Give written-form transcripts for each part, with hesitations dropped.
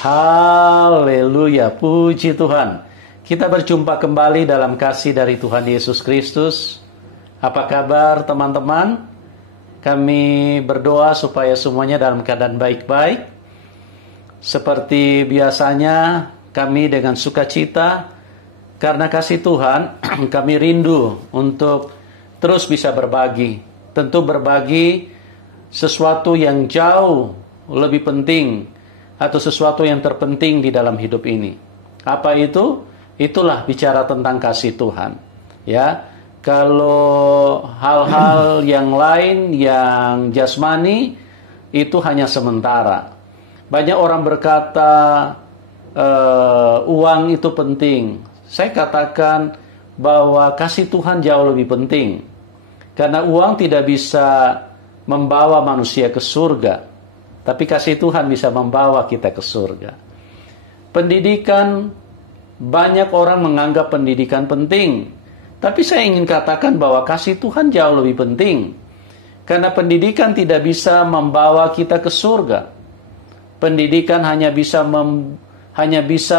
Haleluya, puji Tuhan. Kita berjumpa kembali dalam kasih dari Tuhan Yesus Kristus. Apa kabar teman-teman? Kami berdoa supaya semuanya dalam keadaan baik-baik. Seperti biasanya, kami dengan sukacita, karena kasih Tuhan, kami rindu untuk terus bisa berbagi. Tentu berbagi sesuatu yang jauh lebih penting, atau sesuatu yang terpenting di dalam hidup ini. Apa itu? Itulah bicara tentang kasih Tuhan. Ya, kalau hal-hal yang lain yang jasmani itu hanya sementara. Banyak orang berkata uang itu penting. Saya katakan bahwa kasih Tuhan jauh lebih penting. Karena uang tidak bisa membawa manusia ke surga, tapi kasih Tuhan bisa membawa kita ke surga. Pendidikan, banyak orang menganggap pendidikan penting. Tapi saya ingin katakan bahwa kasih Tuhan jauh lebih penting. Karena pendidikan tidak bisa membawa kita ke surga. Pendidikan hanya bisa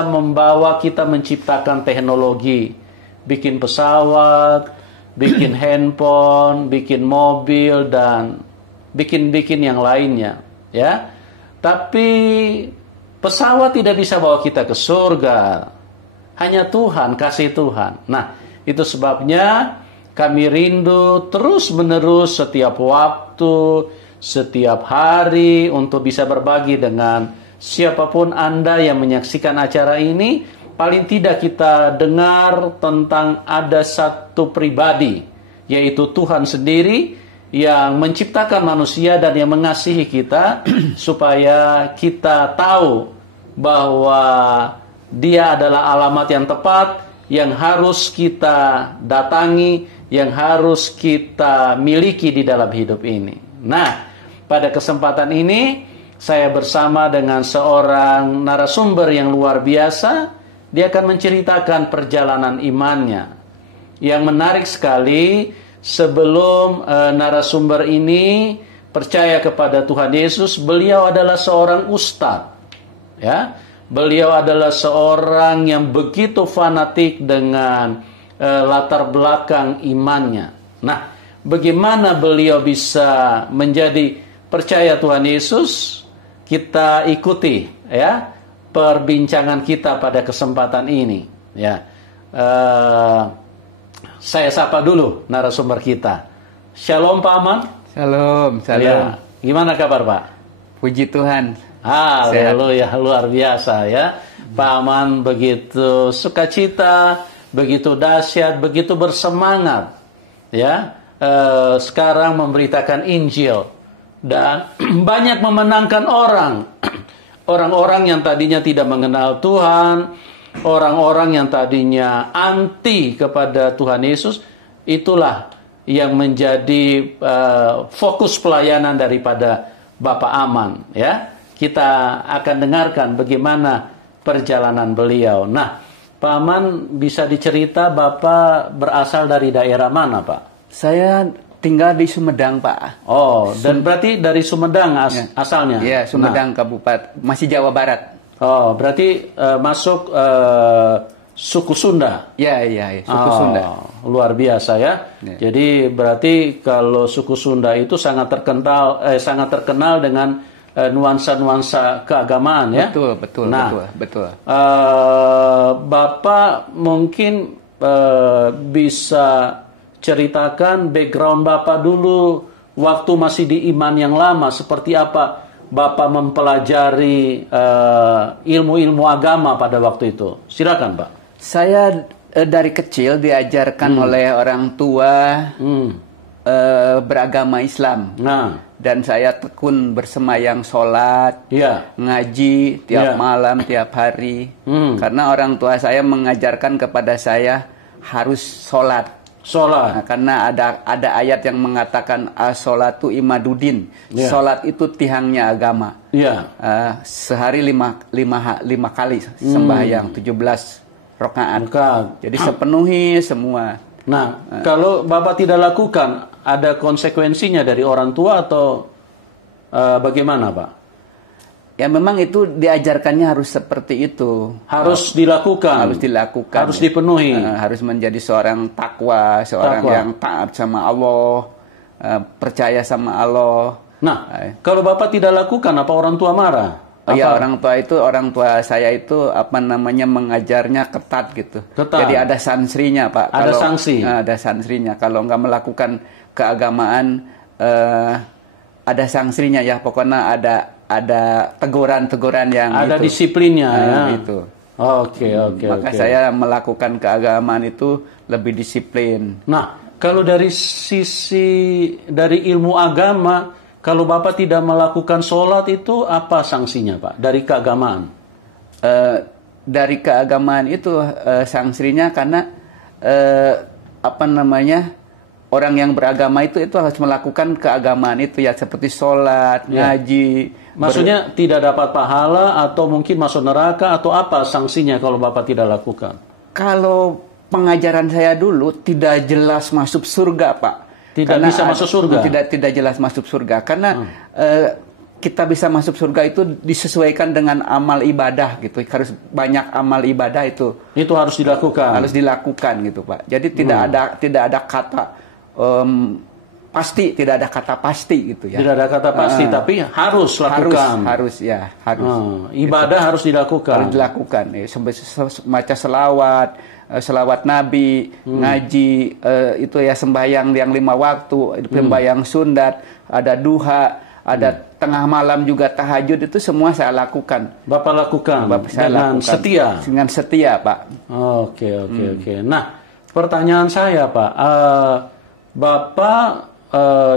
membawa kita menciptakan teknologi. Bikin pesawat, bikin handphone, bikin mobil, dan bikin yang lainnya. Ya, tapi pesawat tidak bisa bawa kita ke surga. Hanya Tuhan, kasih Tuhan. Nah, itu sebabnya kami rindu terus-menerus setiap waktu, setiap hari untuk bisa berbagi dengan siapapun Anda yang menyaksikan acara ini. Paling tidak kita dengar tentang ada satu pribadi, yaitu Tuhan sendiri yang menciptakan manusia dan yang mengasihi kita supaya kita tahu bahwa Dia adalah alamat yang tepat yang harus kita datangi, yang harus kita miliki di dalam hidup ini. Nah, pada kesempatan ini saya bersama dengan seorang narasumber yang luar biasa. Dia akan menceritakan perjalanan imannya. Yang menarik sekali, sebelum narasumber ini percaya kepada Tuhan Yesus, beliau adalah seorang ustadz. Ya, beliau adalah seorang yang begitu fanatik dengan latar belakang imannya. Nah, bagaimana beliau bisa menjadi percaya Tuhan Yesus? Kita ikuti ya perbincangan kita pada kesempatan ini. Ya, saya sapa dulu narasumber kita. Shalom Pak Aman. Shalom, shalom. Ya, gimana kabar Pak? Puji Tuhan. Haleluya, luar biasa ya. Pak Aman begitu sukacita, begitu dahsyat, begitu bersemangat. Ya, sekarang memberitakan Injil dan banyak memenangkan orang. Orang-orang yang tadinya tidak mengenal Tuhan, orang-orang yang tadinya anti kepada Tuhan Yesus, itulah yang menjadi fokus pelayanan daripada Bapak Aman. Ya, kita akan dengarkan bagaimana perjalanan beliau. Nah, Pak Aman, bisa dicerita Bapak berasal dari daerah mana, Pak? Saya tinggal di Sumedang, Pak. Oh, dan berarti dari Sumedang asalnya? Iya, Sumedang Kabupaten, masih Jawa Barat. Oh, berarti masuk suku Sunda? Iya, suku Sunda. Luar biasa ya. Jadi berarti kalau suku Sunda itu sangat terkenal dengan nuansa-nuansa keagamaan ya. Betul. Bapak mungkin bisa ceritakan background Bapak dulu waktu masih di iman yang lama, seperti apa Bapak mempelajari ilmu-ilmu agama pada waktu itu. Silakan Pak. Saya dari kecil diajarkan oleh orang tua beragama Islam. Dan saya tekun bersemayang sholat, ngaji tiap malam, tiap hari. Karena orang tua saya mengajarkan kepada saya harus sholat. Nah, karena ada ayat yang mengatakan as-sholatu imaduddin. Sholat itu tiangnya agama. Sehari lima kali sembahyang 17 rakaat. Jadi sepenuhi semua. Nah, kalau Bapak tidak lakukan, ada konsekuensinya dari orang tua atau bagaimana, Pak? Ya memang itu diajarkannya harus seperti itu. Harus dilakukan. Harus dilakukan. Harus dipenuhi. Harus menjadi seorang takwa, seorang yang taat sama Allah, percaya sama Allah. Nah, kalau Bapak tidak lakukan, apa orang tua marah? Ya orang tua saya itu mengajarnya ketat gitu. Ketat. Jadi ada sanksinya Pak. Ada sanksi. Ada sanksinya. Kalau nggak melakukan keagamaan, ada sanksinya ya. Pokoknya ada teguran-teguran yang ada itu. Disiplinnya ya. Itu. Oke. Maka saya melakukan keagamaan itu lebih disiplin. Nah, kalau dari ilmu agama, kalau Bapak tidak melakukan sholat itu apa sanksinya Pak? Dari keagamaan? Dari keagamaan itu sanksinya karena orang yang beragama itu harus melakukan keagamaan itu ya, seperti sholat, ngaji. Maksudnya tidak dapat pahala atau mungkin masuk neraka atau apa sanksinya kalau Bapak tidak lakukan? Kalau pengajaran saya dulu tidak jelas masuk surga Pak. Bisa masuk surga? Tidak jelas masuk surga karena kita bisa masuk surga itu disesuaikan dengan amal ibadah gitu. Harus banyak amal ibadah itu. Itu harus dilakukan. Harus dilakukan gitu Pak. Jadi tidak ada kata pasti, tidak ada kata pasti gitu ya. Tidak ada kata pasti, tapi harus lakukan. Harus. Ibadah gitu. Harus dilakukan. Harus dilakukan. Semacam selawat Nabi, ngaji, itu ya sembahyang yang 5 waktu, sembahyang sunat, ada duha, ada tengah malam juga tahajud, itu semua saya lakukan. Bapak lakukan dengan setia. Dengan setia Pak. Oke. Nah, pertanyaan saya Pak, Bapak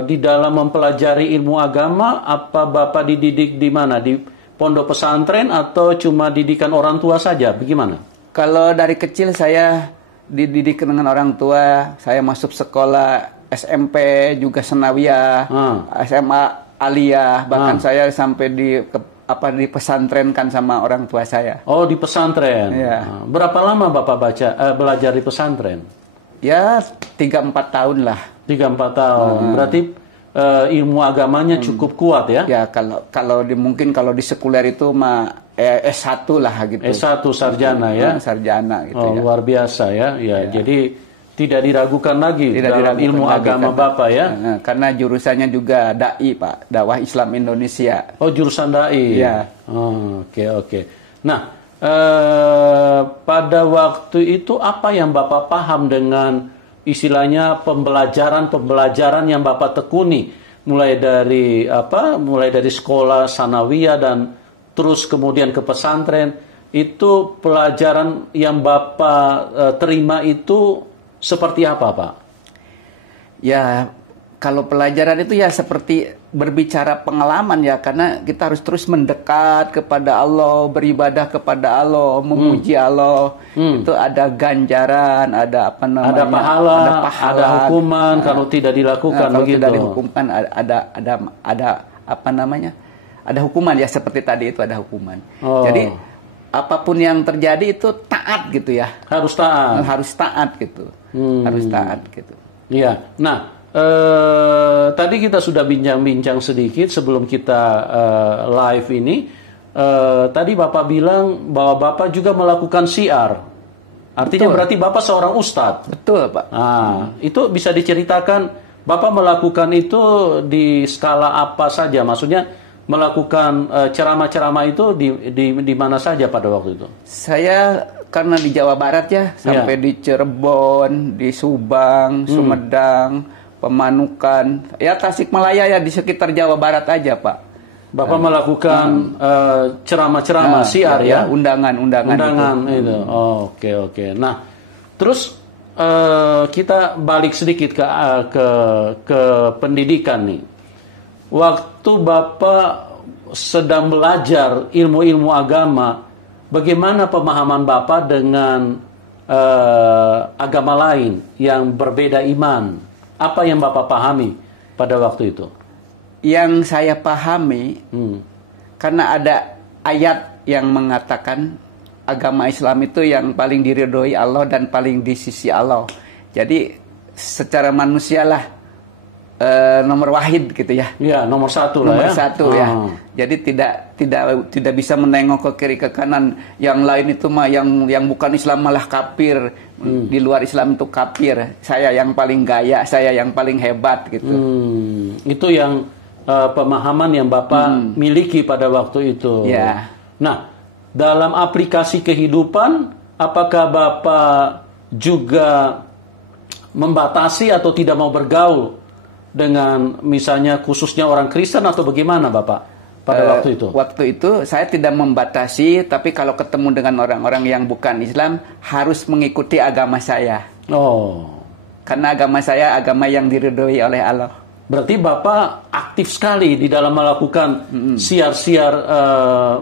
di dalam mempelajari ilmu agama, apa Bapak dididik di mana? Di pondok pesantren atau cuma didikan orang tua saja? Bagaimana? Kalau dari kecil saya dididik dengan orang tua, saya masuk sekolah SMP juga Senawiyah, SMA Aliyah, bahkan saya sampai dipesantrenkan sama orang tua saya. Oh, di pesantren. Ya. Berapa lama Bapak belajar di pesantren? Ya 3-4 tahun lah. 3-4 tahun. Berarti ilmu agamanya cukup kuat ya? Ya, mungkin kalau di sekuler itu S1 lah gitu. S1 sarjana ya? Sarjana gitu ya. Luar biasa ya. Jadi tidak diragukan lagi dalam ilmu agama Bapak ya? Karena jurusannya juga dai Pak, dakwah Islam Indonesia. Oh, jurusan dai. Ya. Oke. Nah, pada waktu itu apa yang Bapak paham dengan istilahnya pembelajaran yang Bapak tekuni, mulai dari sekolah sanawiyah dan terus kemudian ke pesantren, itu pelajaran yang Bapak terima itu seperti apa Pak? Ya, kalau pelajaran itu ya seperti berbicara pengalaman ya, karena kita harus terus mendekat kepada Allah, beribadah kepada Allah, memuji Allah. Itu ada ganjaran, ada ada pahala, ada hukuman kalau tidak dilakukan kalau begitu. Tidak dihukumkan ada hukuman ya, seperti tadi itu ada hukuman. Jadi apapun yang terjadi itu taat gitu ya. Harus taat. Harus taat gitu. Harus taat gitu. Iya. Nah, tadi kita sudah bincang-bincang sedikit sebelum kita live ini. Tadi Bapak bilang bahwa Bapak juga melakukan syiar. Artinya berarti Bapak seorang ustadz. Betul Pak. Itu bisa diceritakan Bapak melakukan itu di skala apa saja? Maksudnya melakukan ceramah-ceramah itu di mana saja pada waktu itu? Saya karena di Jawa Barat ya, sampai di Cirebon, di Subang, Sumedang, Pemanukan, ya Tasikmalaya ya, di sekitar Jawa Barat aja Pak. Bapak melakukan ceramah-ceramah syiar ya? Undangan itu. Oke. Nah, terus kita balik sedikit ke pendidikan nih. Waktu Bapak sedang belajar ilmu-ilmu agama, bagaimana pemahaman Bapak dengan agama lain yang berbeda iman? Apa yang Bapak pahami pada waktu itu? Yang saya pahami, karena ada ayat yang mengatakan agama Islam itu yang paling diridhoi Allah dan paling di sisi Allah. Jadi secara manusialah nomor wahid gitu ya. Ya, nomor satu lah nomor ya. Satu ya. Jadi tidak bisa menengok ke kiri ke kanan. Yang lain itu mah yang bukan Islam malah kafir. Di luar Islam itu kafir. Saya yang paling gaya, saya yang paling hebat gitu. Itu yang pemahaman yang Bapak miliki pada waktu itu. Ya. Nah, dalam aplikasi kehidupan, apakah Bapak juga membatasi atau tidak mau bergaul dengan misalnya khususnya orang Kristen atau bagaimana Bapak pada waktu itu? Waktu itu saya tidak membatasi, tapi kalau ketemu dengan orang-orang yang bukan Islam harus mengikuti agama saya. Karena agama saya agama yang diridhoi oleh Allah. Berarti Bapak aktif sekali di dalam melakukan siar-siar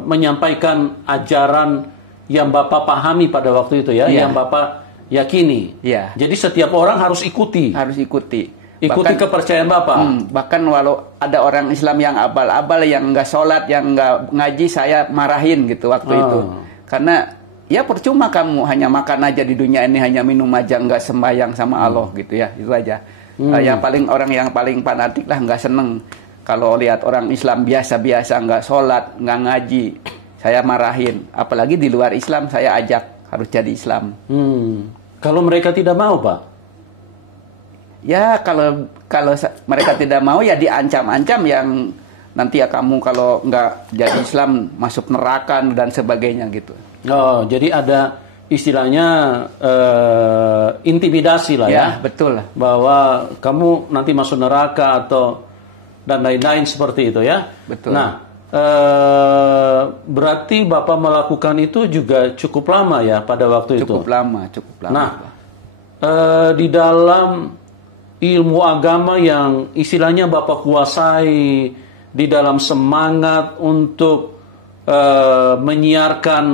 menyampaikan ajaran yang Bapak pahami pada waktu itu ya, yang Bapak yakini. Ya. Jadi setiap orang harus ikuti. Harus ikuti. Ikuti kepercayaan Bapak. Bahkan walau ada orang Islam yang abal-abal, yang nggak sholat, yang nggak ngaji, saya marahin gitu waktu itu. Karena ya percuma kamu hanya makan aja di dunia ini, hanya minum aja, nggak sembahyang sama Allah gitu ya, itu aja. Orang yang paling fanatik lah nggak seneng kalau lihat orang Islam biasa-biasa nggak sholat, nggak ngaji, saya marahin. Apalagi di luar Islam saya ajak harus jadi Islam. Kalau mereka tidak mau, Pak? Ya kalau mereka tidak mau ya diancam-ancam yang nanti ya kamu kalau nggak jadi Islam masuk neraka dan sebagainya gitu. Jadi ada istilahnya intimidasi lah ya. Betul. Bahwa kamu nanti masuk neraka atau dan lain-lain seperti itu ya. Betul. Nah, berarti Bapak melakukan itu juga cukup lama ya pada waktu itu. Cukup lama. Nah, di dalam ilmu agama yang istilahnya Bapak kuasai, di dalam semangat untuk menyiarkan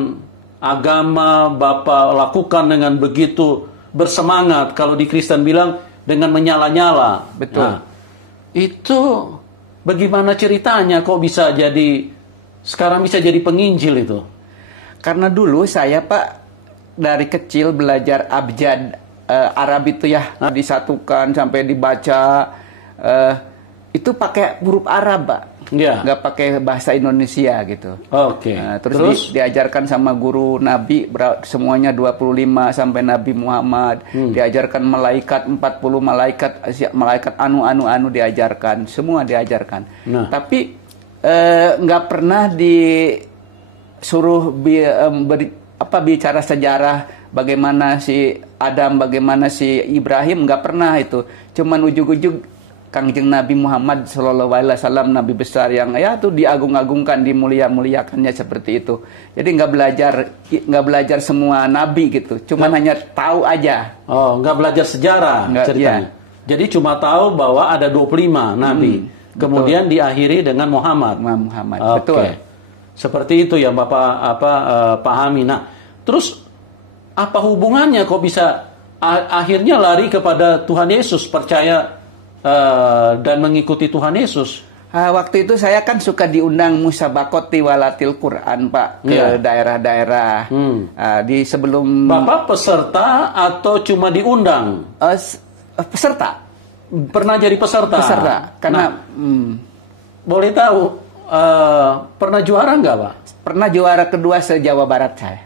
agama, Bapak lakukan dengan begitu bersemangat. Kalau di Kristen bilang dengan menyala-nyala. Betul. Nah, itu bagaimana ceritanya kok bisa sekarang bisa jadi penginjil itu? Karena dulu saya Pak dari kecil belajar abjad Arab itu ya, disatukan sampai dibaca itu pakai huruf Arab Pak, nggak pakai bahasa Indonesia gitu. Terus diajarkan sama guru Nabi semuanya 25 sampai Nabi Muhammad, diajarkan malaikat 40 malaikat anu diajarkan, semua diajarkan. Tapi nggak pernah disuruh bicara sejarah. Bagaimana si Adam, bagaimana si Ibrahim, nggak pernah itu. Cuman ujug-ujug Kangjeng Nabi Muhammad SAW, Nabi besar yang ya tuh diagung-agungkan, dimulia-muliakannya seperti itu. Jadi nggak belajar semua Nabi gitu. Cuman hanya tahu aja. Nggak belajar sejarah ceritanya. Jadi cuma tahu bahwa ada 25 Nabi. Kemudian diakhiri dengan Muhammad. Betul. Seperti itu yang Bapak pahami. Nah, terus apa hubungannya kok bisa akhirnya lari kepada Tuhan Yesus, percaya dan mengikuti Tuhan Yesus? Waktu itu saya kan suka diundang musabaqat tiwalatil Quran Pak ke daerah-daerah. Di sebelum Bapak peserta atau cuma diundang? Peserta. Pernah jadi peserta? Peserta. Karena boleh tahu pernah juara nggak Pak? Pernah juara kedua se-Jawa Barat saya.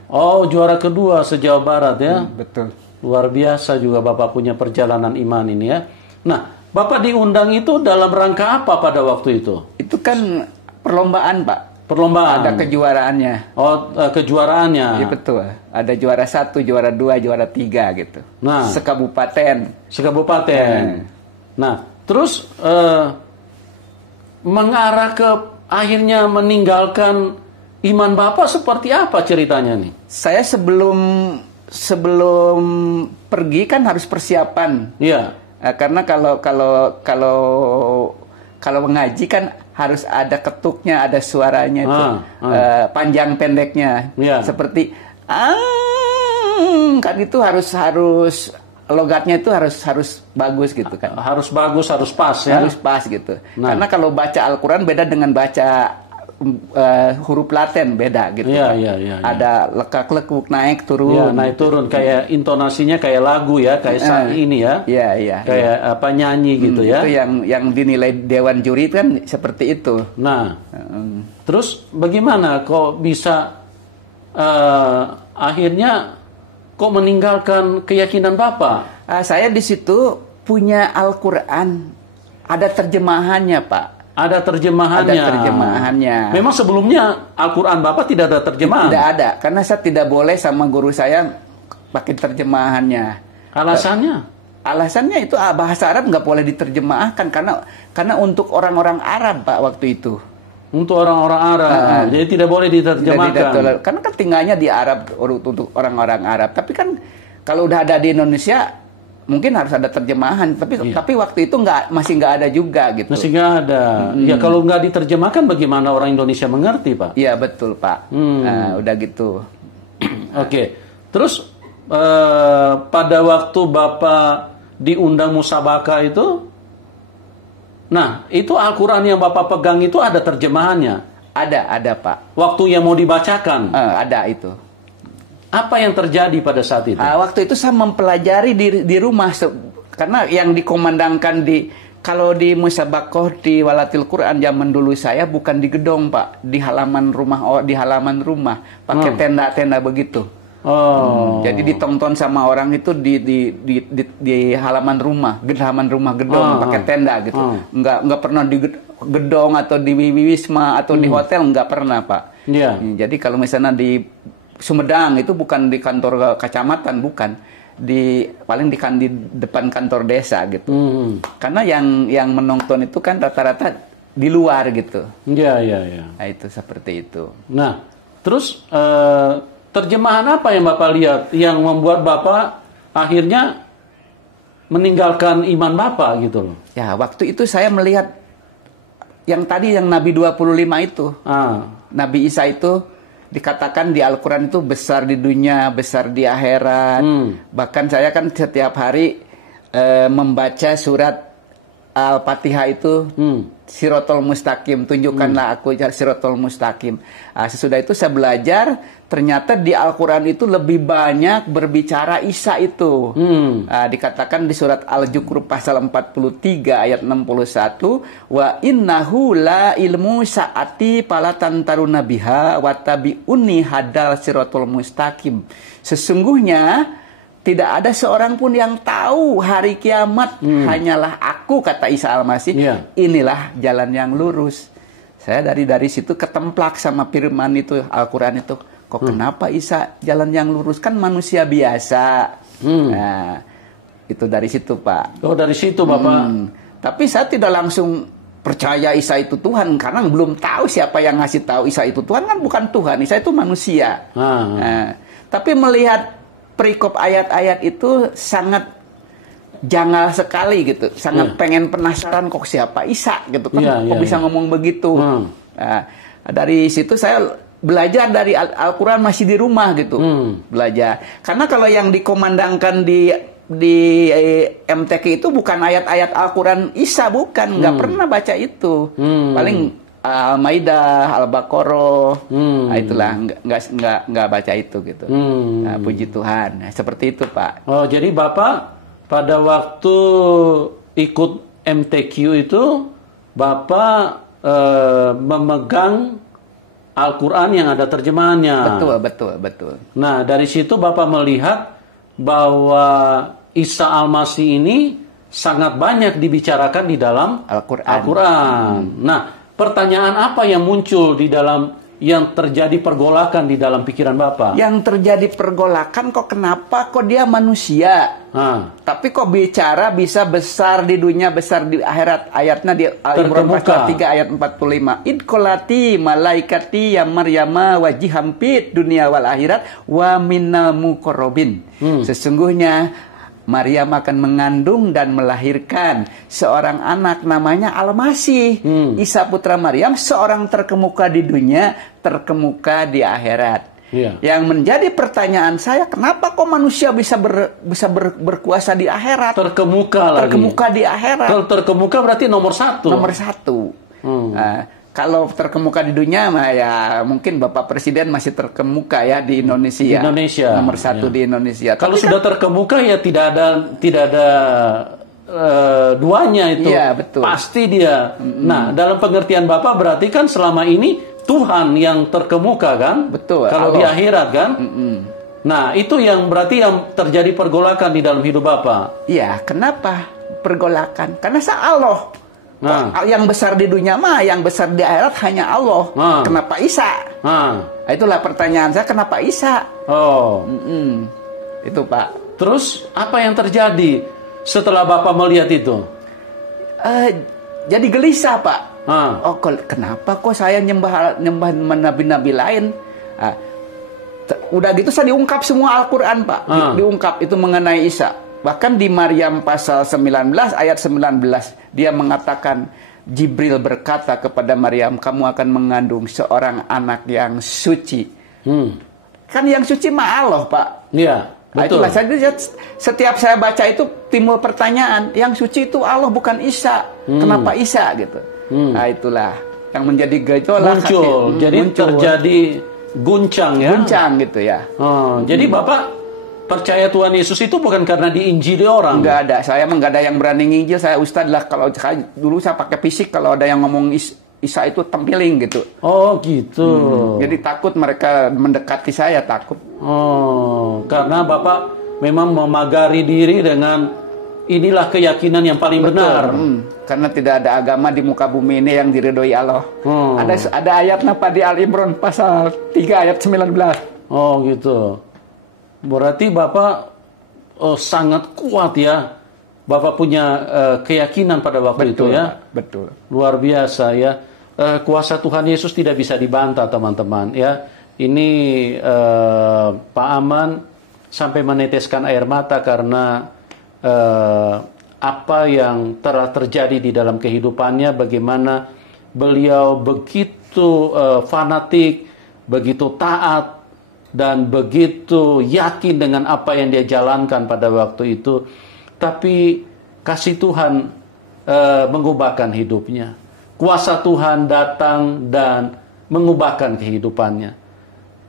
Juara kedua se-Jawa Barat ya. Betul. Luar biasa juga Bapak punya perjalanan iman ini ya. Nah, Bapak diundang itu dalam rangka apa pada waktu itu? Itu kan perlombaan Pak. Perlombaan? Ada kejuaraannya. Kejuaraannya. Iya betul. Ada juara 1, juara 2, juara 3 gitu. Nah. Sekabupaten. Nah, terus mengarah ke akhirnya meninggalkan iman Bapak seperti apa ceritanya nih? Saya sebelum pergi kan harus persiapan. Iya. Karena kalau mengaji kan harus ada ketuknya, ada suaranya itu, panjang pendeknya. Yeah. Seperti kan itu harus logatnya itu harus bagus gitu kan. Harus bagus, harus pas ya. Harus pas gitu. Karena kalau baca Al-Quran beda dengan baca huruf Latin beda gitu. Iya, Pak. iya, iya. Ada lekak-lekuk naik turun. Iya, naik turun kayak intonasinya kayak lagu ya, kayak ini ya. Iya, iya. Kayak apa nyanyi gitu ya. Itu yang dinilai dewan juri kan seperti itu. Nah, terus bagaimana kok bisa akhirnya kok meninggalkan keyakinan Bapak? Saya di situ punya Al-Quran, ada terjemahannya Pak. Ada terjemahannya. Ada terjemahannya. Memang sebelumnya Al-Quran Bapak tidak ada terjemahan? Tidak ada, karena saya tidak boleh sama guru saya pakai terjemahannya. Alasannya? Alasannya itu bahasa Arab nggak boleh diterjemahkan karena untuk orang-orang Arab Pak waktu itu. Untuk orang-orang Arab, jadi tidak boleh diterjemahkan. Karena kan tinggalnya di Arab untuk orang-orang Arab. Tapi kan kalau udah ada di Indonesia mungkin harus ada terjemahan, tapi waktu itu masih nggak ada juga gitu. Masih nggak ada. Ya kalau nggak diterjemahkan bagaimana orang Indonesia mengerti Pak? Iya betul Pak. Udah gitu. Oke. Terus pada waktu Bapak diundang musabaka itu, nah itu Al-Quran yang Bapak pegang itu ada terjemahannya? Ada Pak. Waktu yang mau dibacakan? Ada itu. Apa yang terjadi pada saat itu? Waktu itu saya mempelajari di rumah, karena yang dikomandangkan kalau di musabakoh di Walatil Quran zaman dulu saya bukan di gedung Pak, di halaman rumah, pakai tenda-tenda begitu. Jadi ditonton sama orang itu di halaman rumah gedung, pakai tenda gitu. Nggak pernah di gedung atau di wisma atau di hotel, nggak pernah Pak. Yeah. Jadi kalau misalnya di Sumedang itu bukan di kantor kecamatan, bukan paling di depan kantor desa gitu. Karena yang menonton itu kan rata-rata di luar gitu. Iya. Nah, itu seperti itu. Nah, terus terjemahan apa yang Bapak lihat yang membuat Bapak akhirnya meninggalkan iman Bapak gitu loh? Ya, waktu itu saya melihat yang tadi yang Nabi 25 itu. Nabi Isa itu dikatakan di Al-Quran itu besar di dunia, besar di akhirat. Bahkan saya kan setiap hari membaca surat Al-Fatihah itu, Sirotol Mustaqim, tunjukkanlah aku Sirotol Mustaqim. Sesudah itu saya belajar, ternyata di Al-Quran itu lebih banyak berbicara Isa itu. Dikatakan di surat Al-Jukhruf pasal 43 ayat 61, wa innahu la ilmu sa'ati palatan taruna biha wa tabi'uni hadal Sirotol Mustaqim. Sesungguhnya tidak ada seorang pun yang tahu hari kiamat, hanyalah aku, kata Isa Al-Masih. Inilah jalan yang lurus. Saya dari situ ketemplak sama firman itu, Al-Quran itu. Kok kenapa Isa jalan yang lurus? Kan manusia biasa. Nah, itu dari situ Pak. Oh, dari situ Bapak. Tapi saya tidak langsung percaya Isa itu Tuhan, karena belum tahu siapa yang ngasih tahu Isa itu Tuhan. Kan bukan Tuhan, Isa itu manusia. Nah, tapi melihat perikop ayat-ayat itu sangat janggal sekali gitu, sangat pengen penasaran kok siapa Isa gitu kan, kok bisa ngomong begitu. Nah, dari situ saya belajar dari Al-Quran masih di rumah gitu, belajar. Karena kalau yang dikomandangkan di MTQ itu bukan ayat-ayat Al-Quran Isa, bukan, nggak pernah baca itu. Paling Al-Maidah, Al-Baqarah, nah itulah nggak baca itu gitu. Nah, puji Tuhan, nah, seperti itu Pak. Oh, jadi Bapak pada waktu ikut MTQ itu Bapak memegang Al-Quran yang ada terjemahannya. Betul. Nah, dari situ Bapak melihat bahwa Isa Al-Masih ini sangat banyak dibicarakan di dalam Al-Quran. Nah, pertanyaan apa yang muncul di dalam, yang terjadi pergolakan di dalam pikiran Bapak? Yang terjadi pergolakan, kenapa dia manusia? Tapi kok bicara bisa besar di dunia, besar di akhirat. Ayatnya di Al-Imran pasal 3 ayat 45. Idkolati malaikati ya Maryama wajihampit dunia wal akhirat wa minnal muqarrabin. Sesungguhnya Maryam akan mengandung dan melahirkan seorang anak namanya Al-Masih. Isa putra Maryam, seorang terkemuka di dunia, terkemuka di akhirat. Yang menjadi pertanyaan saya, kenapa kok manusia bisa berkuasa di akhirat? Terkemuka di akhirat. Kalau terkemuka berarti nomor satu. Nomor satu. kalau terkemuka di dunia mah ya mungkin Bapak Presiden masih terkemuka ya di Indonesia. Di Indonesia. Nomor 1 di Indonesia. Kalau sudah terkemuka ya tidak ada duanya itu. Iya, betul. Pasti dia. Nah, dalam pengertian Bapak berarti kan selama ini Tuhan yang terkemuka kan? Betul. Kalau di akhirat kan? Nah, itu yang berarti yang terjadi pergolakan di dalam hidup Bapak. Iya, kenapa pergolakan? Karena Allah. Yang besar di dunia mah, yang besar di akhirat hanya Allah. Kenapa Isa? Itulah pertanyaan saya, kenapa Isa? Itu Pak. Terus apa yang terjadi setelah Bapak melihat itu? Jadi gelisah Pak. Kenapa kok saya nyembah nabi-nabi lain? Udah gitu saya diungkap semua Al-Quran Pak. Diungkap itu mengenai Isa. Bahkan di Maryam pasal 19 ayat 19 dia mengatakan, Jibril berkata kepada Maryam, kamu akan mengandung seorang anak yang suci. Kan yang suci mah Allah Pak. Iya, betul. Itulah setiap saya baca itu timbul pertanyaan, yang suci itu Allah bukan Isa. Kenapa Isa gitu? Nah itulah yang menjadi gejolak muncul. Jadi terjadi guncang ya. Guncang gitu ya. Jadi Bapak percaya Tuhan Yesus itu bukan karena diinjili orang? Enggak ada, saya emang enggak ada yang berani nginjil. Saya ustad lah, kalau dulu saya pakai fisik, kalau ada yang ngomong Isa itu tempiling gitu. Oh gitu. Jadi takut mereka mendekati saya, takut. Karena Bapak memang memagari diri dengan inilah keyakinan yang paling benar. Karena tidak ada agama di muka bumi ini yang diridhoi Allah. Ada ayatnya Pak di Al-Imran pasal 3 ayat 19. Oh gitu. Berarti Bapak sangat kuat ya. Bapak punya keyakinan pada waktu itu ya. Betul. Luar biasa ya. Kuasa Tuhan Yesus tidak bisa dibantah teman-teman ya. Ini Pak Aman sampai meneteskan air mata karena apa yang telah terjadi di dalam kehidupannya, bagaimana beliau begitu fanatik, begitu taat, dan begitu yakin dengan apa yang dia jalankan pada waktu itu. Tapi kasih Tuhan mengubahkan hidupnya. Kuasa Tuhan datang dan mengubahkan kehidupannya.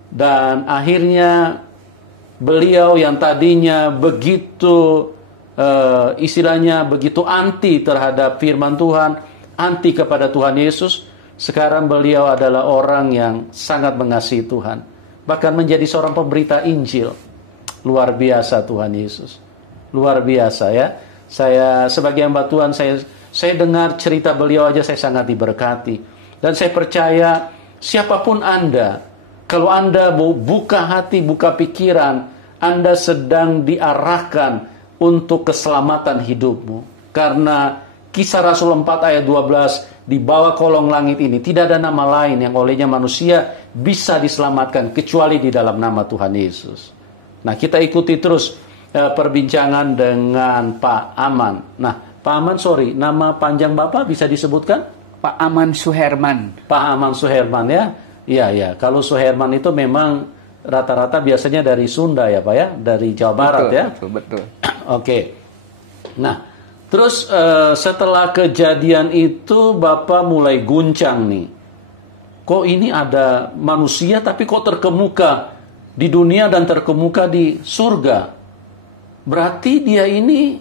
Dan akhirnya beliau yang tadinya begitu istilahnya begitu anti terhadap firman Tuhan, anti kepada Tuhan Yesus, sekarang beliau adalah orang yang sangat mengasihi Tuhan. Bahkan menjadi seorang pemberita Injil. Luar biasa Tuhan Yesus. Luar biasa ya. Saya sebagai hamba Tuhan, saya dengar cerita beliau aja saya sangat diberkati. Dan saya percaya siapapun Anda, kalau Anda mau buka hati, buka pikiran, Anda sedang diarahkan untuk keselamatan hidupmu. Karena Kisah Rasul 4 ayat 12, di bawah kolong langit ini tidak ada nama lain yang olehnya manusia bisa diselamatkan kecuali di dalam nama Tuhan Yesus. Nah, kita ikuti terus perbincangan dengan Pak Aman. Nah, Pak Aman, nama panjang Bapak bisa disebutkan? Pak Aman Suherman. Pak Aman Suherman ya. Iya. Kalau Suherman itu memang rata-rata biasanya dari Sunda ya Pak ya, dari Jawa Barat ya. Betul. Oke. Nah, terus setelah kejadian itu Bapak mulai guncang nih. Kok ini ada manusia tapi kok terkemuka di dunia dan terkemuka di surga? Berarti dia ini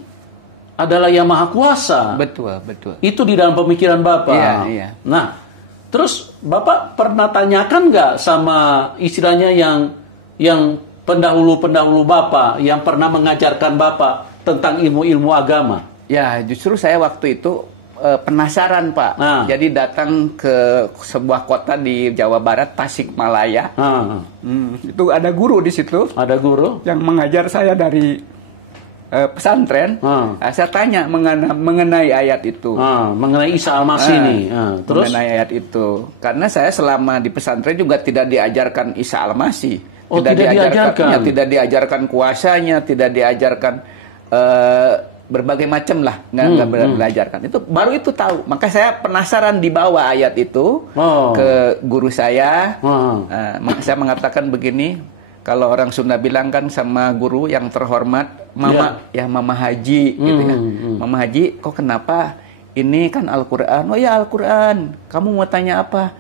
adalah yang maha kuasa. Betul. Itu di dalam pemikiran Bapak. Iya. Nah, terus Bapak pernah tanyakan nggak sama istilahnya yang pendahulu-pendahulu Bapak yang pernah mengajarkan Bapak tentang ilmu-ilmu agama? Ya, justru saya waktu itu penasaran Pak. Jadi datang ke sebuah kota di Jawa Barat, Tasikmalaya. Itu ada guru di situ. Ada guru yang mengajar saya dari pesantren. Saya tanya mengenai ayat itu. Mengenai Isa Al-Masih nih. Terus mengenai ayat itu. Karena saya selama di pesantren juga tidak diajarkan Isa Al-Masih. Tidak diajarkan kuasanya, tidak diajarkan berbagai macam lah, nggak belajarkan. Itu baru itu tahu. Maka saya penasaran dibawa ayat itu ke guru saya. Maka saya mengatakan begini, kalau orang Sunda bilang kan sama guru yang terhormat, Mama Haji gitu ya. Mama Haji, kok kenapa ini kan Al-Quran. Oh ya Al-Quran, kamu mau tanya apa?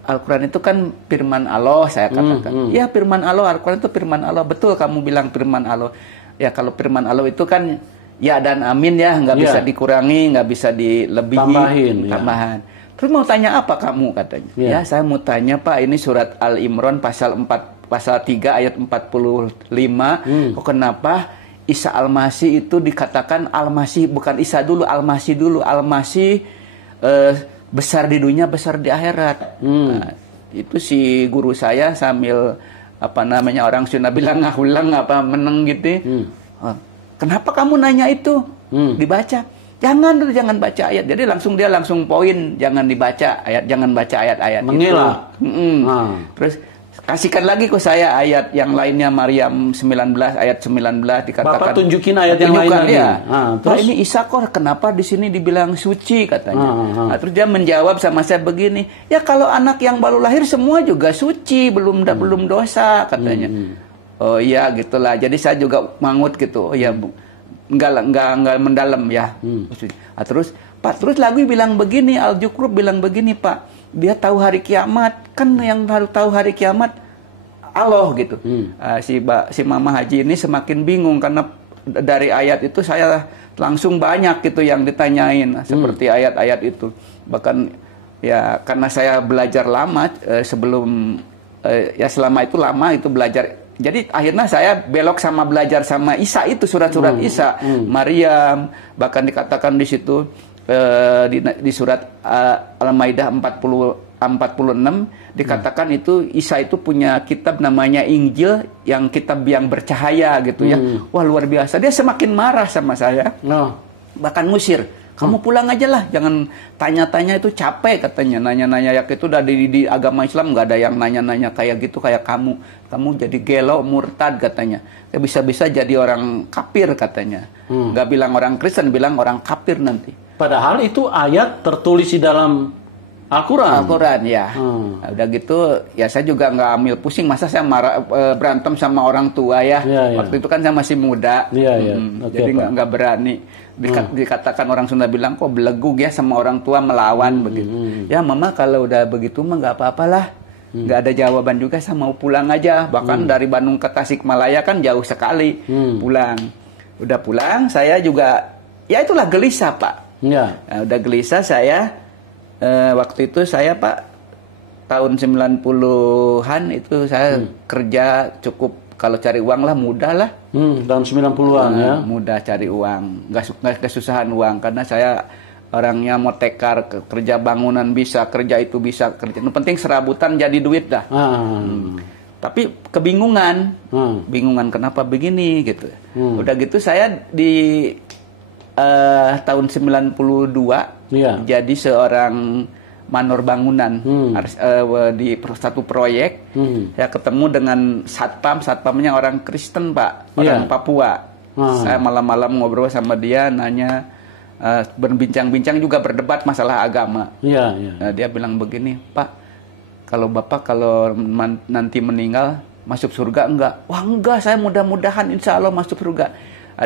Al-Quran itu kan firman Allah, saya katakan. Ya firman Allah, Al-Quran itu firman Allah. Betul kamu bilang firman Allah. Ya kalau firman Allah itu kan ya dan amin ya, nggak bisa dikurangi, nggak bisa dilebihi, tambahan. Terus mau tanya apa kamu katanya? Ya saya mau tanya Pak, ini surat Al-Imran pasal 3 ayat 45. Kok kenapa Isa Al-Masih itu dikatakan Al-Masih, bukan Isa dulu, Al-Masih dulu. Al-Masih besar di dunia, besar di akhirat. Nah, itu si guru saya sambil orang Sunda bilang ngahulang meneng gitu. Kenapa kamu nanya itu? Dibaca. Jangan baca ayat. Jadi dia langsung poin, jangan dibaca ayat, jangan baca ayat-ayat. Mengelak. Terus kasihkan lagi ke saya ayat yang lainnya, Maryam 19 ayat 19 dikatakan. Bapak tunjukin ayat yang lainnya. Ya. Terus ini Isa kok kenapa di sini dibilang suci katanya. Nah, terus dia menjawab sama saya begini, ya kalau anak yang baru lahir semua juga suci, belum dosa katanya. Oh iya gitulah. Jadi saya juga mangut gitu. Oh ya Bu. Enggak mendalam ya. Terus lagu bilang begini, Al-Jukrub bilang begini Pak. Dia tahu hari kiamat, kan yang tahu hari kiamat Allah gitu. Si Mama Haji ini semakin bingung karena dari ayat itu saya langsung banyak gitu yang ditanyain seperti ayat-ayat itu. Bahkan ya karena saya belajar lama sebelum selama itu lama itu belajar. Jadi akhirnya saya belok sama belajar sama Isa itu, surat-surat Isa, Maryam, bahkan dikatakan di situ di surat Al-Maidah 46 dikatakan itu Isa itu punya kitab namanya Injil, yang kitab yang bercahaya gitu ya. Wah luar biasa. Dia semakin marah sama saya. Bahkan ngusir. Kamu pulang aja lah, jangan tanya-tanya itu capek katanya. Nanya-nanya ya itu udah di agama Islam nggak ada yang nanya-nanya kayak gitu kayak kamu. Kamu jadi gelo, murtad katanya. Bisa-bisa jadi orang kafir katanya. Nggak bilang orang Kristen, bilang orang kafir nanti. Padahal itu ayat tertulis di dalam Al-Quran. Al-Quran ya. Nah, udah gitu ya saya juga nggak ambil pusing. Masa saya berantem sama orang tua ya. Waktu itu kan saya masih muda. Jadi nggak berani. Dikatakan orang Sunda bilang kok belegug ya sama orang tua melawan begitu. Ya Mama kalau udah begitu mah nggak apa-apalah. Nggak ada jawaban juga, saya mau pulang aja. Bahkan dari Bandung ke Tasikmalaya kan jauh sekali. Pulang. Udah pulang saya juga ya itulah gelisah Pak. Nah, udah gelisah saya. Waktu itu saya Pak tahun 90-an itu saya kerja cukup, kalau cari uang lah mudah lah. Tahun 90-an ya. Mudah cari uang, nggak kesusahan uang karena saya orangnya mau tekar, kerja bangunan bisa, kerja itu bisa, kerja. Yang penting serabutan jadi duit dah. Tapi kebingungan, bingungan kenapa begini gitu. Udah gitu saya di tahun 92 jadi seorang manor bangunan di satu proyek. Saya ketemu dengan satpamnya orang Kristen Pak, orang Papua. Saya malam-malam ngobrol sama dia, nanya, berbincang-bincang juga berdebat masalah agama. Nah, dia bilang begini, Pak, kalau Bapak kalau nanti meninggal masuk surga enggak? Wah enggak, saya mudah-mudahan insya Allah masuk surga.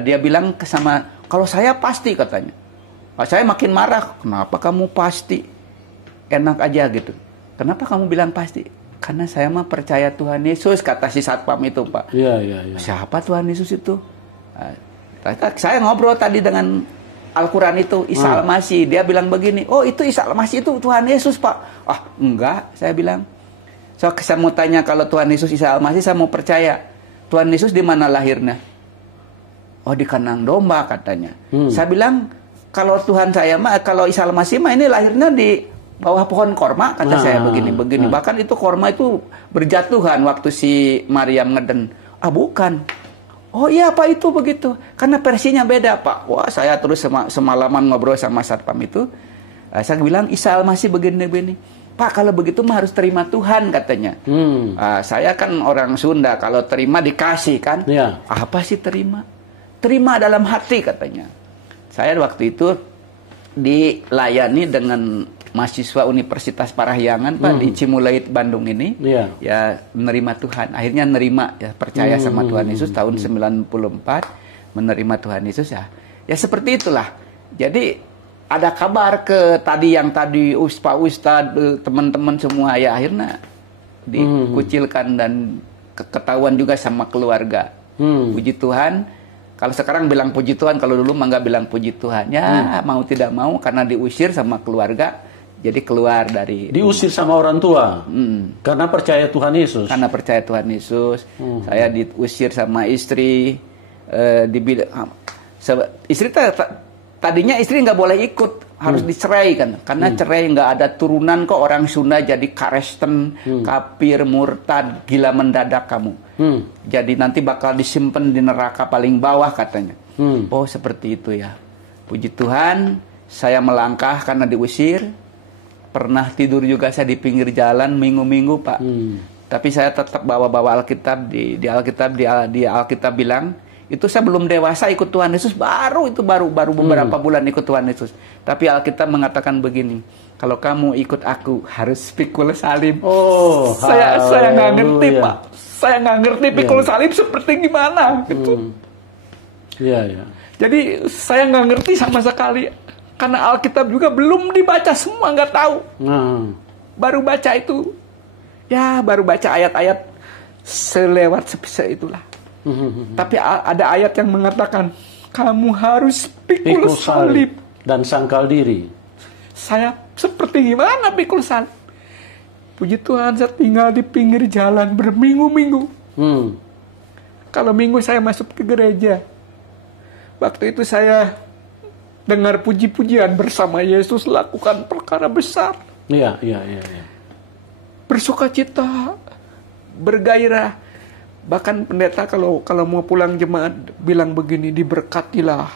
Dia bilang kalau saya pasti katanya. Saya makin marah, kenapa kamu pasti? Enak aja gitu. Kenapa kamu bilang pasti? Karena saya mah percaya Tuhan Yesus, kata si satpam itu Pak. Siapa Tuhan Yesus itu? Saya ngobrol tadi dengan Al-Quran itu, Isa Al-Masih. Dia bilang begini, oh itu Isa Al-Masih itu Tuhan Yesus Pak. Enggak, saya bilang. Saya mau tanya kalau Tuhan Yesus Isa Al-Masih, saya mau percaya. Tuhan Yesus di mana lahirnya? Oh di kandang domba katanya. Saya bilang, kalau Tuhan saya mah, kalau Isa Al-Masih mah ini lahirnya di bawah pohon korma, kata saya begini. Bahkan itu korma itu berjatuhan waktu si Maryam ngeden. Bukan. Oh iya Pak itu begitu. Karena versinya beda Pak. Wah saya terus semalaman ngobrol sama satpam itu. Saya bilang Isa Al-Masih begini. Pak kalau begitu mah harus terima Tuhan katanya. Saya kan orang Sunda, kalau terima dikasih kan. Apa sih terima? Terima dalam hati katanya. Saya waktu itu dilayani dengan mahasiswa Universitas Parahyangan Pak di Cimulait Bandung ini. Ya menerima Tuhan. Akhirnya nerima ya, percaya sama Tuhan Yesus tahun 94, menerima Tuhan Yesus ya. Ya seperti itulah. Jadi ada kabar ke tadi Pak Ustadz, teman-teman semua, ya akhirnya dikucilkan dan ketahuan juga sama keluarga. Puji Tuhan, kalau sekarang bilang puji Tuhan, kalau dulu mah nggak bilang puji Tuhan. Ya mau tidak mau karena diusir sama keluarga, jadi keluar dari diusir rumah. Sama orang tua. Karena percaya Tuhan Yesus. Karena percaya Tuhan Yesus. Saya diusir sama istri. Istri tadinya istri nggak boleh ikut, harus dicerai kan, karena cerai nggak ada turunan kok, orang Sunda jadi karesten, kafir, murtad, gila mendadak kamu. Jadi nanti bakal disimpan di neraka paling bawah katanya. Oh seperti itu ya. Puji Tuhan, saya melangkah karena diusir. Pernah tidur juga saya di pinggir jalan minggu-minggu Pak. Tapi saya tetap bawa Alkitab, di Alkitab bilang, itu saya belum dewasa ikut Tuhan Yesus, baru beberapa bulan ikut Tuhan Yesus. Tapi Alkitab mengatakan begini, kalau kamu ikut aku harus pikul salib. Oh, saya nggak ngerti Pak, saya nggak ngerti pikul salib seperti gimana gitu. Jadi saya nggak ngerti sama sekali, karena Alkitab juga belum dibaca semua, nggak tahu. Baru baca itu, baru baca ayat-ayat selewat itulah. Tapi ada ayat yang mengatakan kamu harus pikul salib dan sangkal diri. Saya seperti gimana pikul salib? Puji Tuhan, saya tinggal di pinggir jalan berminggu-minggu. Kalau minggu saya masuk ke gereja. Waktu itu saya dengar puji-pujian bersama Yesus lakukan perkara besar. Iya. Bersukacita, bergairah. Bahkan pendeta kalau mau pulang jemaat bilang begini, diberkatilah.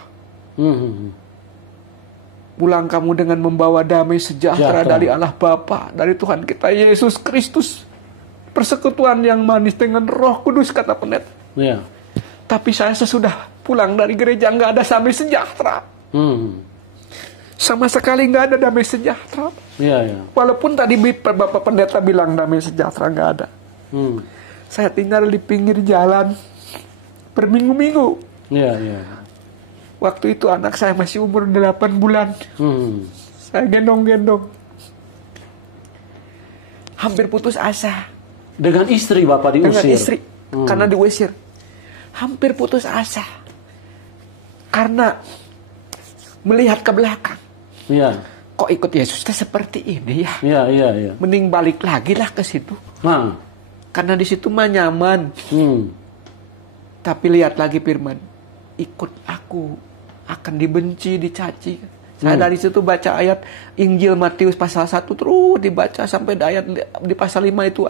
Pulang kamu dengan membawa damai sejahtera dari Allah Bapa, dari Tuhan kita Yesus Kristus. Persekutuan yang manis dengan Roh Kudus, kata pendeta. Tapi saya sesudah pulang dari gereja nggak ada damai sejahtera. Sama sekali nggak ada damai sejahtera. Walaupun tadi Bapak pendeta bilang damai sejahtera nggak ada. Saya tinggal di pinggir jalan berminggu-minggu. Waktu itu anak saya masih umur 8 bulan. Saya gendong-gendong. Hampir putus asa. Dengan istri Bapak diusir? Dengan istri, karena diusir. Hampir putus asa. Karena melihat ke belakang. Kok ikut Yesus seperti ini ya? Mending balik lagi lah ke situ. Karena di situ mah nyaman. Tapi lihat lagi firman, ikut aku akan dibenci, dicaci. Saya dari situ baca ayat Injil Matius pasal 1 terus dibaca sampai ayat di pasal 5 itu.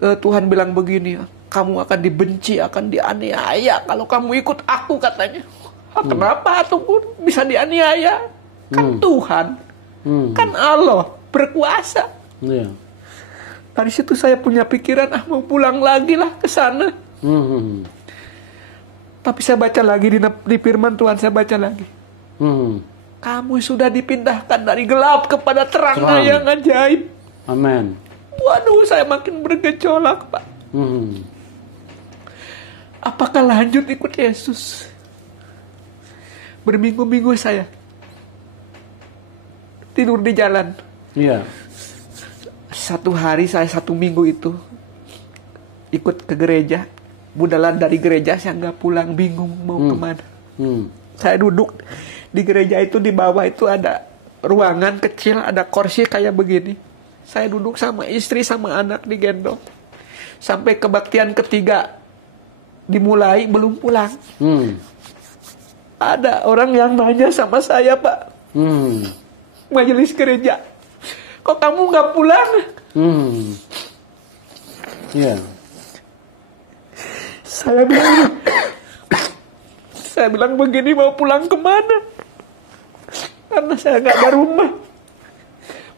Tuhan bilang begini, kamu akan dibenci, akan dianiaya kalau kamu ikut aku, katanya. Kenapa tuh bisa dianiaya? Kan Tuhan, kan Allah berkuasa. Dari situ saya punya pikiran, mau pulang lagi lah ke sana. Tapi saya baca lagi di firman Tuhan, saya baca lagi. Kamu sudah dipindahkan dari gelap kepada terang yang ajaib. Amin. Waduh, saya makin bergejolak, Pak. Apakah lanjut ikut Yesus? Berminggu-minggu saya tidur di jalan. Satu hari saya 1 minggu itu ikut ke gereja. Budalan dari gereja saya nggak pulang, bingung mau kemana. Saya duduk di gereja itu, di bawah itu ada ruangan kecil, ada kursi kayak begini. Saya duduk sama istri sama anak digendong. Sampai kebaktian ketiga dimulai belum pulang. Ada orang yang nanya sama saya, Pak. Majelis gereja, kok kamu nggak pulang? Saya bilang begini, mau pulang kemana? Karena saya nggak ada rumah,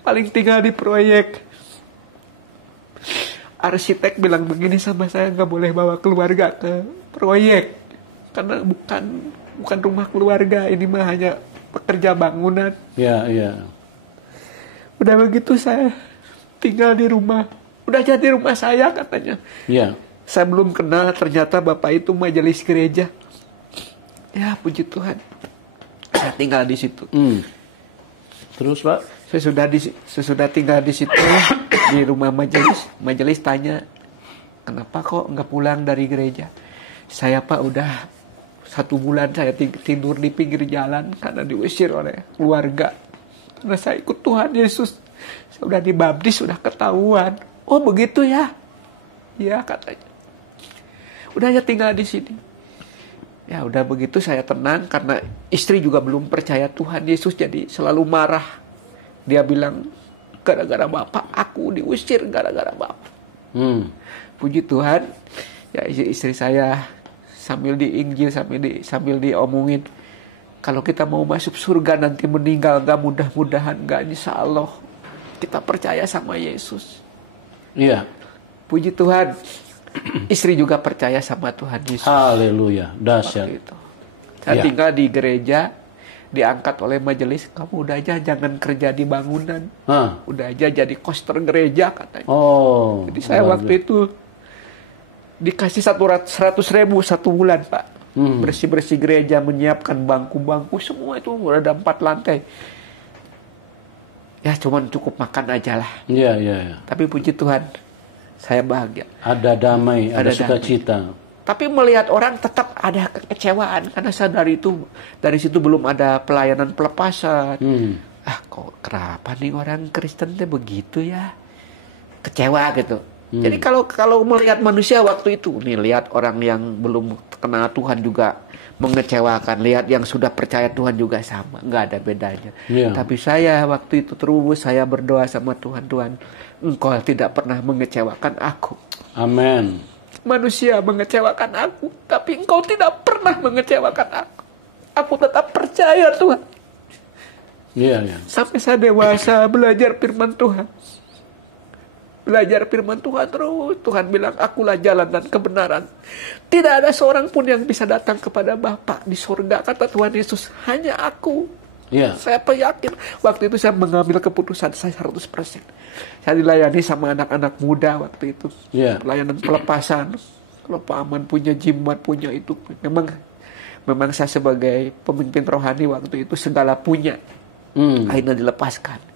paling tinggal di proyek. Arsitek bilang begini sama saya, nggak boleh bawa keluarga ke proyek karena bukan rumah keluarga, ini mah hanya pekerja bangunan. Udah begitu saya tinggal di rumah, udah jadi rumah saya, katanya. Saya belum kenal, ternyata bapak itu majelis gereja. Ya puji Tuhan, saya tinggal di situ. Terus Pak? Sesudah tinggal di situ di rumah majelis tanya, kenapa kok nggak pulang dari gereja? Saya Pak udah 1 bulan saya tidur di pinggir jalan karena diusir oleh keluarga. Karena saya ikut Tuhan Yesus. Saya udah dibaptis, sudah ketahuan. Oh begitu ya? Ya katanya. Udah ya tinggal di sini. Ya udah begitu saya tenang karena istri juga belum percaya Tuhan Yesus, jadi selalu marah. Dia bilang, gara-gara Bapak aku diusir, gara-gara Bapak. Puji Tuhan, ya istri saya sambil diinjil, sambil diomongin, kalau kita mau masuk surga nanti meninggal, gak mudah-mudahan gak, insya Allah kita percaya sama Yesus. Iya. Puji Tuhan, istri juga percaya sama Tuhan Yesus. Haleluya, dahsyat. Saya tinggal di gereja, diangkat oleh majelis, kamu udah aja jangan kerja di bangunan, udah aja jadi koster gereja katanya. Jadi saya waktu itu dikasih 100.000 1 bulan Pak, bersih-bersih gereja, menyiapkan bangku-bangku, semua itu ada 4 lantai. Ya cuman cukup makan aja lah. Iya. Tapi puji Tuhan, saya bahagia. Ada damai, ada sukacita. Tapi melihat orang tetap ada kekecewaan karena saya dari situ belum ada pelayanan pelepasan. Kok kenapa nih orang Kristen tuh begitu ya? Kecewa gitu. Jadi kalau melihat manusia waktu itu, nih lihat orang yang belum kenal Tuhan juga mengecewakan, lihat yang sudah percaya Tuhan juga sama, nggak ada bedanya. Tapi saya waktu itu terus saya berdoa sama Tuhan, Tuhan, Engkau tidak pernah mengecewakan aku. Amin. Manusia mengecewakan aku, tapi Engkau tidak pernah mengecewakan aku. Aku tetap percaya Tuhan. Sampai saya dewasa belajar firman Tuhan. Belajar firman Tuhan terus. Tuhan bilang, akulah jalan dan kebenaran. Tidak ada seorang pun yang bisa datang kepada Bapa di surga, kata Tuhan Yesus. Hanya aku. Saya yakin. Waktu itu saya mengambil keputusan saya 100%. Saya dilayani sama anak-anak muda waktu itu. Pelayanan pelepasan. Kalau Pak Aman punya jimat, punya itu. Memang saya sebagai pemimpin rohani waktu itu segala punya. Akhirnya dilepaskan.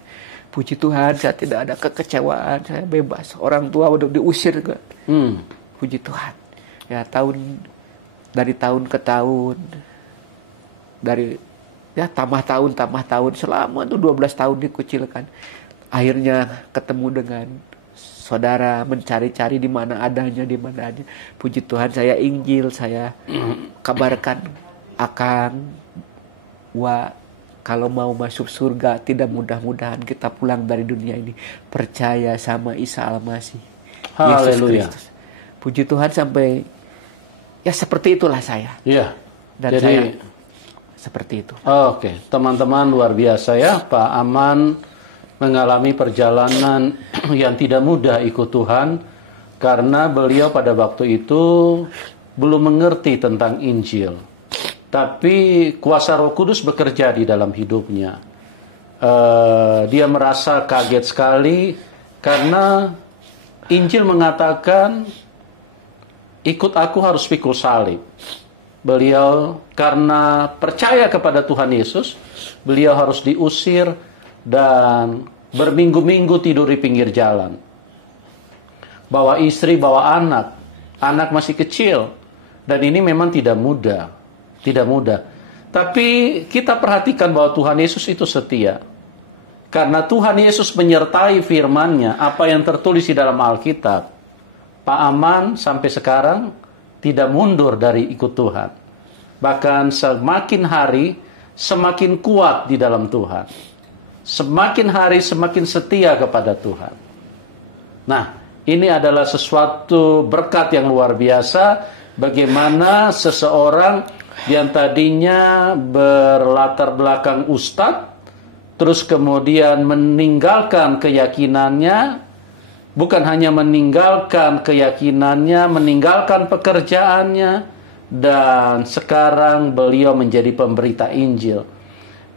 Puji Tuhan, saya tidak ada kekecewaan. Saya bebas. Orang tua udah diusir ke. Puji Tuhan. Ya dari tahun ke tahun. Tambah tahun selama itu 12 tahun dikucilkan. Akhirnya ketemu dengan saudara, mencari-cari di mana adanya. Puji Tuhan, saya Injil, saya kabarkan, Akang, kalau mau masuk surga tidak mudah-mudahan kita pulang dari dunia ini, percaya sama Isa Al-Masih, Yesus Kristus. Puji Tuhan, sampai ya seperti itulah saya. Dan jadi saya seperti itu. Oke, teman-teman, luar biasa ya, Pak Aman mengalami perjalanan yang tidak mudah ikut Tuhan karena beliau pada waktu itu belum mengerti tentang Injil. Tapi kuasa Roh Kudus bekerja di dalam hidupnya. Dia merasa kaget sekali karena Injil mengatakan ikut aku harus pikul salib. Beliau karena percaya kepada Tuhan Yesus, beliau harus diusir dan berminggu-minggu tidur di pinggir jalan. Bawa istri, bawa anak masih kecil. Dan ini memang tidak mudah. Tapi kita perhatikan bahwa Tuhan Yesus itu setia. Karena Tuhan Yesus menyertai firman-Nya, apa yang tertulis di dalam Alkitab. Pak Aman sampai sekarang tidak mundur dari ikut Tuhan. Bahkan semakin hari semakin kuat di dalam Tuhan. Semakin hari semakin setia kepada Tuhan. Nah, ini adalah sesuatu berkat yang luar biasa. Bagaimana seseorang yang tadinya berlatar belakang ustadz, terus kemudian meninggalkan keyakinannya, bukan hanya meninggalkan keyakinannya, meninggalkan pekerjaannya, dan sekarang beliau menjadi pemberita Injil.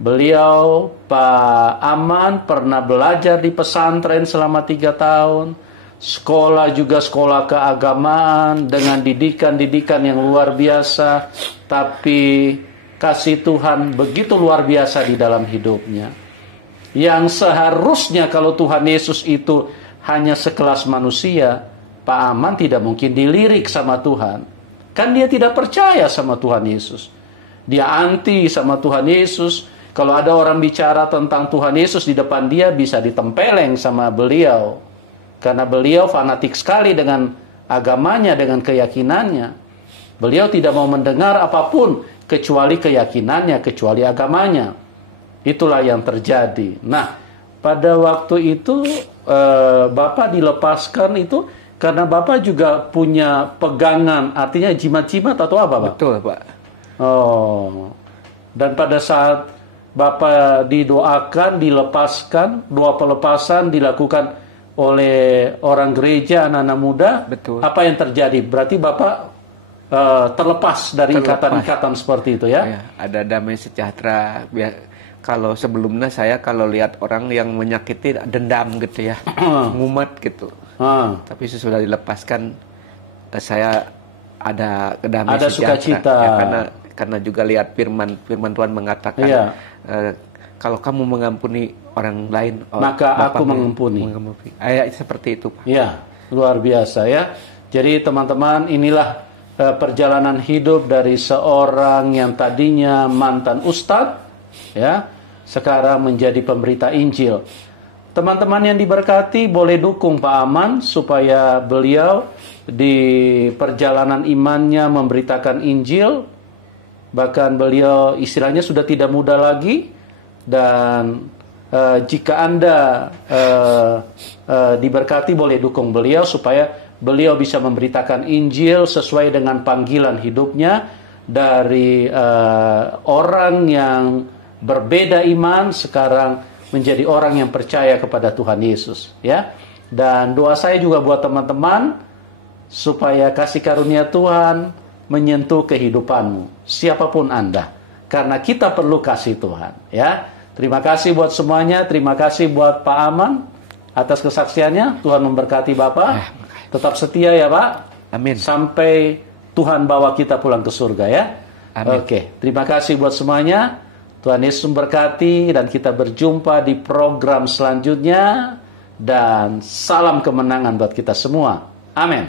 Beliau, Pak Aman, pernah belajar di pesantren selama 3 tahun. Sekolah juga sekolah keagamaan dengan didikan-didikan yang luar biasa. Tapi kasih Tuhan begitu luar biasa di dalam hidupnya. yang seharusnya kalau Tuhan Yesus itu hanya sekelas manusia, Pak Aman tidak mungkin dilirik sama Tuhan. Kan dia tidak percaya sama Tuhan Yesus. Dia anti sama Tuhan Yesus. Kalau ada orang bicara tentang Tuhan Yesus di depan dia, bisa ditempeleng sama beliau. Karena beliau fanatik sekali dengan agamanya, dengan keyakinannya. Beliau tidak mau mendengar apapun kecuali keyakinannya, kecuali agamanya. Itulah yang terjadi. Nah, pada waktu itu Bapak dilepaskan itu karena Bapak juga punya pegangan, artinya jimat-jimat atau apa, Pak? Betul, Pak. Oh. Dan pada saat Bapak didoakan, dilepaskan, doa pelepasan dilakukan oleh orang gereja, anak-anak muda. Betul. Apa yang terjadi? Berarti Bapak terlepas dari ikatan-ikatan seperti itu, ya? Ya, ada damai sejahtera. Kalau sebelumnya saya kalau lihat orang yang menyakiti dendam gitu ya, ngumat gitu. Tapi sesudah dilepaskan, saya ada kedamaian, ada sukacita. Ya, karena juga lihat firman Tuhan mengatakan, kalau kamu mengampuni orang lain, maka aku mengampuni. Seperti itu, Pak. Ya, luar biasa ya. Jadi teman-teman, inilah perjalanan hidup dari seorang yang tadinya mantan ustadz, ya, sekarang menjadi pemberita Injil. Teman-teman yang diberkati boleh dukung Pak Aman supaya beliau di perjalanan imannya memberitakan Injil. Bahkan beliau istilahnya sudah tidak muda lagi. Dan jika Anda diberkati boleh dukung beliau supaya beliau bisa memberitakan Injil sesuai dengan panggilan hidupnya dari orang yang berbeda iman sekarang menjadi orang yang percaya kepada Tuhan Yesus, ya. Dan doa saya juga buat teman-teman supaya kasih karunia Tuhan menyentuh kehidupanmu, siapapun Anda, karena kita perlu kasih Tuhan, ya. Terima kasih buat semuanya, terima kasih buat Pak Aman atas kesaksiannya. Tuhan memberkati Bapak. Tetap setia ya, Pak. Amin. Sampai Tuhan bawa kita pulang ke surga, ya. Amin. Oke, terima kasih buat semuanya. Tuhan Yesus memberkati dan kita berjumpa di program selanjutnya. Dan salam kemenangan buat kita semua. Amin.